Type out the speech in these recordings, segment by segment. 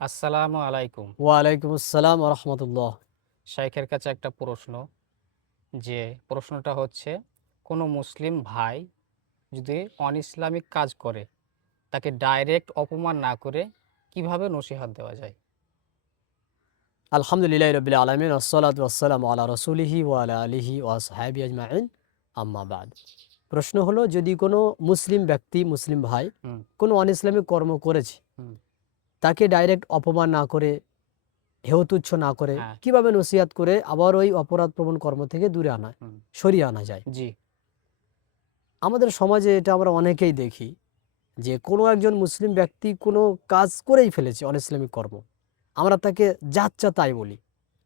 আসসালামু আলাইকুম। ওয়ালাইকুম আসসালাম রহমতুল্লাহ। শাইখের কাছে একটা প্রশ্ন, যে প্রশ্নটা হচ্ছে, কোনো মুসলিম ভাই যদি অন-ইসলামিক কাজ করে, তাকে ডাইরেক্ট অপমান না করে কিভাবে নসিহত দেওয়া যায়? আলহামদুলিল্লাহ রবিল আলমিন আসসালাতু আসসালাম আলা রসুলিহি ওয়ালা আলিহি ওয়াসহাবি আজমাইন আম্মা বাদ। প্রশ্ন হলো, যদি কোনো মুসলিম ব্যক্তি, মুসলিম ভাই হুম, কোনো অন ইসলামিক কর্ম করেছে, হুম, তাকে ডাইরেক্ট অপমান না করে, হেয়তুচ্ছ না করে হ্যাঁ, কিভাবে নসিহাত করে আবার ওই অপরাধ প্রবণ কর্ম থেকে দূরে আনা, হুম, সরিয়ে আনা যায়। জি, আমাদের সমাজে এটা আমরা অনেকেই দেখি যে কোনো একজন মুসলিম ব্যক্তি কোনো কাজ করেই ফেলেছে অন ইসলামিক কর্ম, আমরা তাকে যাচ্ছা তাই বলি।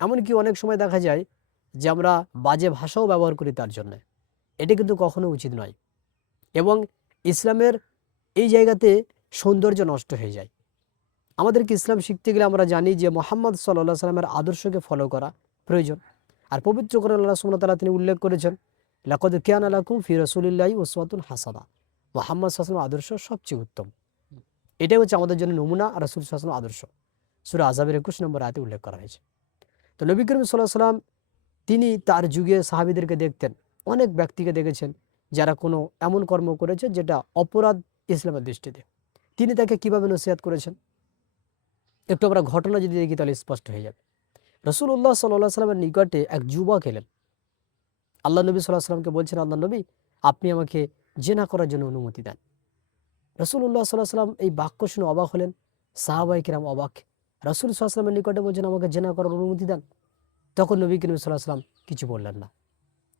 এমনকি অনেক সময় দেখা যায় যে আমরা বাজে ভাষাও ব্যবহার করি তার জন্য। এটা কিন্তু কখনো উচিত নয়। এবং ইসলামের এই জায়গাতে সৌন্দর্য নষ্ট হয়ে যায়। আমাদেরকে ইসলাম শিখতে গেলে আমরা জানি যে মোহাম্মদ সাল্লাহ সাল্লামের আদর্শকে ফলো করা প্রয়োজন। আর পবিত্র করে আল্লাহ সুবহানাহু ওয়া তাআলা তিনি উল্লেখ করেছেন, লাকাদ কানা লাকুম ফি রাসূলিল্লাহি উসওয়াতুন হাসানাহ। মোহাম্মদ সাল্লাল্লাহু আলাইহি ওয়াসাল্লামের আদর্শ সবচেয়ে উত্তম। এটাই হচ্ছে আমাদের জন্য নমুনা আর রাসূল সাল্লাল্লাহু আলাইহি ওয়াসাল্লামের আদর্শ। সূরা আযাবের 21 নম্বর আয়াতে উল্লেখ করা হয়েছে। তো নবী করিম সাল্লাল্লাহু আলাইহি ওয়াসাল্লাম তিনি তার যুগে সাহাবীদেরকে দেখতেন, অনেক ব্যক্তিকে দেখেছেন যারা কোনো এমন কর্ম করেছে যেটা অপরাধ ইসলামের দৃষ্টিতে। তিনি তাকে কিভাবে নসিহত করেছেন, একটু আমরা ঘটনা যদি দেখি তাহলে স্পষ্ট হয়ে যাবে। রাসূলুল্লাহ সাল্লাল্লাহু আলাইহি ওয়াসাল্লামের নিকটে এক যুবক এলেন। আল্লাহ নবী সাল্লাল্লাহু আলাইহি ওয়াসাল্লামকে বলছেন, আল্লাহ নবী, আপনি আমাকে জিনা করার জন্য অনুমতি দেন। রাসূলুল্লাহ সাল্লাল্লাহু আলাইহি ওয়াসাল্লাম এই বাক্য শুনে অবাক হলেন। সাহাবায়ে কিরাম অবাক। রাসূল সাল্লাল্লাহু আলাইহি ওয়াসাল্লামের নিকটে বলছেন আমাকে জিনা করার অনুমতি দেন। তখন নবী করিম সাল্লাল্লাহু আলাইহি ওয়াসাল্লাম কিছু বললেন না,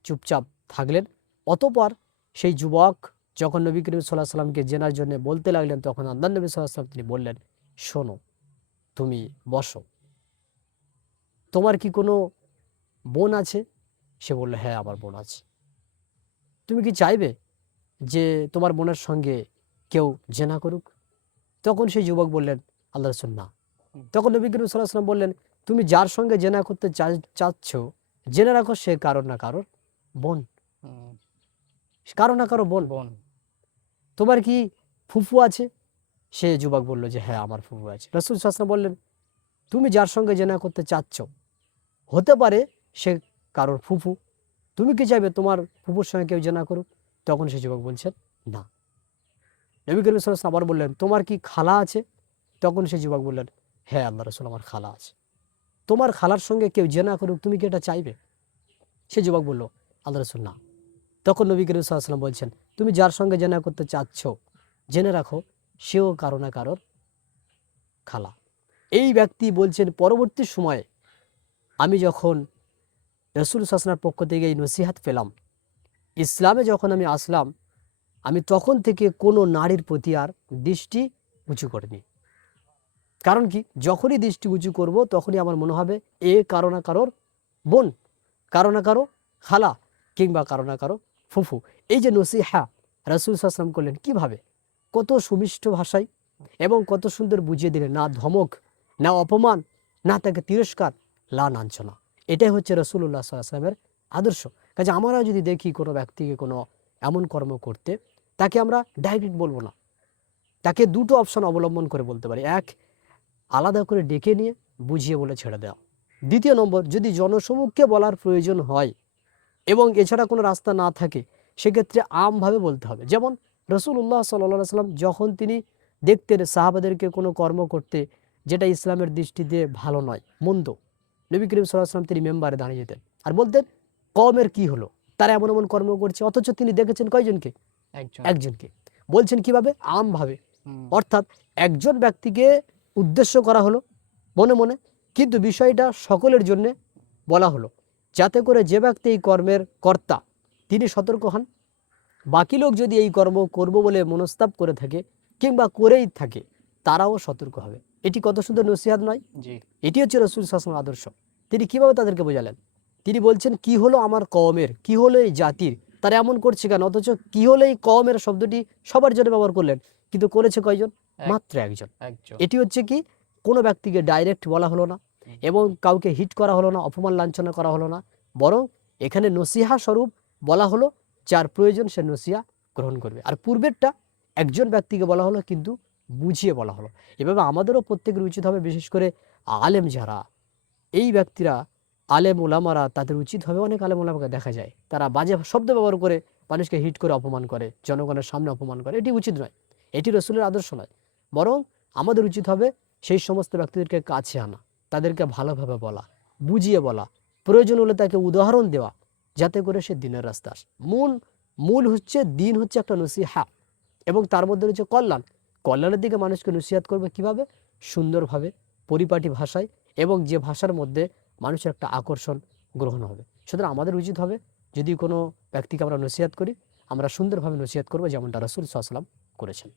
চুপচাপ থাকলেন। অতঃপর সেই যুবক যখন নবী করিম সাল্লাল্লাহু আলাইহি ওয়াসাল্লামকে জেনার জন্য বলতে লাগলেন, তখন আল্লাহ নবী সাল্লাল্লাহু আলাইহি ওয়াসাল্লাম তিনি বললেন, শোনো, তুমি বসো, তোমার কি কোনো বোন আছে? সে বলল, হ্যাঁ, আমার বোন আছে। তুমি কি চাইবে যে তোমার বোনের সঙ্গে কেউ জেনা করুক? তখন সেই যুবক বললেন, আল্লাহ রাসূল, না। হুম, তখন নবী করিম সাল্লাল্লাহু আলাইহি ওয়াসাল্লাম বললেন, তুমি যার সঙ্গে জেনা করতে চাচ্ছ, জেনে রাখো সে কারোর না কারোর বোন, হুম, কারো না কারো বোন। বোন, তোমার কি ফুফু আছে? সে যুবক বলল যে হ্যাঁ, আমার ফুফু আছে। রাসূল সাল্লাল্লাহু আলাইহি ওয়াসাল্লাম বললেন, তুমি যার সঙ্গে জেনা করতে চাচ্ছ, হতে পারে সে কারোর ফুফু, তুমি কি চাইবে তোমার ফুফুর সঙ্গে কেউ জেনা করুক? তখন সে যুবক বলছেন, না। নবী করিম সাল্লাল্লাহু আলাইহি ওয়াসাল্লাম আবার বললেন, তোমার কি খালা আছে? তখন সে যুবক বললেন, হ্যাঁ আল্লাহ রাসূল, আমার খালা আছে। তোমার খালার সঙ্গে কেউ জেনা করুক, তুমি কি এটা চাইবে? সে যুবক বলল, আল্লাহ রাসূল, না। তখন নবী করিম সাল্লাল্লাহু আলাইহি ওয়াসাল্লাম বলছেন, তুমি যার সঙ্গে জেনা করতে চাচ্ছ, জেনে রাখো সেও কারো না কারোর খালা। এই ব্যক্তি বলছেন, পরবর্তী সময়ে আমি যখন রাসূল সাল্লাল্লাহু আলাইহি ওয়াসাল্লামের পক্ষ থেকে এই নসিহত পেলাম, ইসলামে যখন আমি আসলাম, আমি তখন থেকে কোনো নারীর প্রতি আর দৃষ্টি উঁচু করিনি। কারণ কি, যখনই দৃষ্টি উঁচু করব তখনই আমার মনে হবে এ কারো না কারোর বোন, কারো না কারো খালা, কিংবা কারো না কারো ফুফু। এই যে নসিহা রাসূল সাল্লাল্লাহু আলাইহি ওয়াসাল্লাম করলেন কিভাবে, কত সুমিষ্ট ভাষায় এবং কত সুন্দর বুঝিয়ে দিলেন, না ধমক, না অপমান, না তাকে তিরস্কার, লা লাঞ্ছনা। এটাই হচ্ছে রাসূলুল্লাহ সাল্লাল্লাহু আলাইহি ওয়াসাল্লামের আদর্শ। কাজে আমরা যদি দেখি কোনো ব্যক্তিকে কোনো এমন কর্ম করতে, তাকে আমরা ডাইরেক্ট বলবো না, তাকে দুটো অপশন অবলম্বন করে বলতে পারি। এক, আলাদা করে ডেকে নিয়ে বুঝিয়ে বলে ছেড়ে দেওয়া। দ্বিতীয় নম্বর, যদি জনসমক্ষে বলার প্রয়োজন হয় এবং এছাড়া কোনো রাস্তা না থাকে, সেক্ষেত্রে আমভাবে বলতে হবে। যেমন রাসূলুল্লাহ সাল্লাল্লাহু আলাইহি ওয়াসাল্লাম যখন তিনি দেখতেন সাহাবাদেরকে কোনো কর্ম করতে যেটা ইসলামের দৃষ্টিতে ভালো নয়, মন্দ, নবী করিম সাল্লাল্লাহু আলাইহি ওয়াসাল্লাম তিনি মেম্বারে দাঁড়িয়ে যেতেন আর বলতেন, কওমের কি হলো, তারা এমন এমন কর্ম করছে, অথচ তিনি দেখেছেন কয়জনকে? একজন, একজনকে। বলছেন কিভাবে? আমভাবে। হুম, অর্থাৎ একজন ব্যক্তিকে উদ্দেশ্য করা হলো মনে মনে, কিন্তু বিষয়টা সকলের জন্য বলা হলো, যাতে করে যে ব্যক্তি এই কর্মের কর্তা তিনি সতর্ক হন, বাকি লোক যদি এই কর্ম করব বলে মনস্তাব করে থাকে কিংবা করেই থাকে, তারাও সতর্ক হবে। এটি কত সুন্দর নসিহত নয়? জি, এটি হচ্ছে রাসূল সাল্লাল্লাহু আলাইহি ওয়াসাল্লামের আদর্শ। তিনি কিভাবে তাদেরকে বোঝালেন? তিনি বলছেন, কি হলো আমার কওমের, কি হলো এই জাতির, তারা এমন করছে কেন? অথচ কি হলো এই কওমের শব্দটি সবার জন্য ব্যবহার করলেন, কিন্তু করেছে কয়জন? এক মাত্র একজন। একজন, এটি হচ্ছে কি, কোনো ব্যক্তিকে ডাইরেক্ট বলা হলো না হুম, এবং কাউকে হিট করা হলো না, অপমান লাঞ্ছনা করা হলো না, বরং এখানে নসিহা স্বরূপ বলা হলো, যার প্রয়োজন সে নসিহা গ্রহণ করবে। আর পূর্বেরটা একজন ব্যক্তিকে বলা হলো, কিন্তু বুঝিয়ে বলা হলো। এভাবে আমাদেরও প্রত্যেকের উচিত হবে, বিশেষ করে আলেম যারা, এই ব্যক্তিরা, আলেম ওলামারা, তাদের উচিত হবে, অনেক আলেম ওলামাকে দেখা যায় তারা বাজে শব্দ ব্যবহার করে মানুষকে হিট করে অপমান করে, জনগণের সামনে অপমান করে। এটি উচিত নয়, এটি রসুলের আদর্শ নয়। বরং আমাদের উচিত হবে সেই সমস্ত ব্যক্তিদেরকে কাছে আনা, তাদেরকে ভালোভাবে বলা, বুঝিয়ে বলা, প্রয়োজন হলে তাকে উদাহরণ দেওয়া, যাতে করে সে দিনের রাস্তা আসে। মূল মূল হচ্ছে দিন হচ্ছে একটা নসিহা, এবং তার মধ্যে রয়েছে কল্যাণ। কল্যাণের দিকে মানুষকে নসিহত করবে কিভাবে? সুন্দরভাবে, পরিপাটি ভাষায়, এবং যে ভাষার মধ্যে মানুষের একটা আকর্ষণ গ্রহণ হবে। সুতরাং আমাদের উচিত হবে, যদি কোনো ব্যক্তিকে আমরা নসিহত করি, আমরা সুন্দরভাবে নসিহত করবো, যেমনটা রাসূল সাল্লাল্লাহু আলাইহি ওয়াসাল্লাম করেছেন।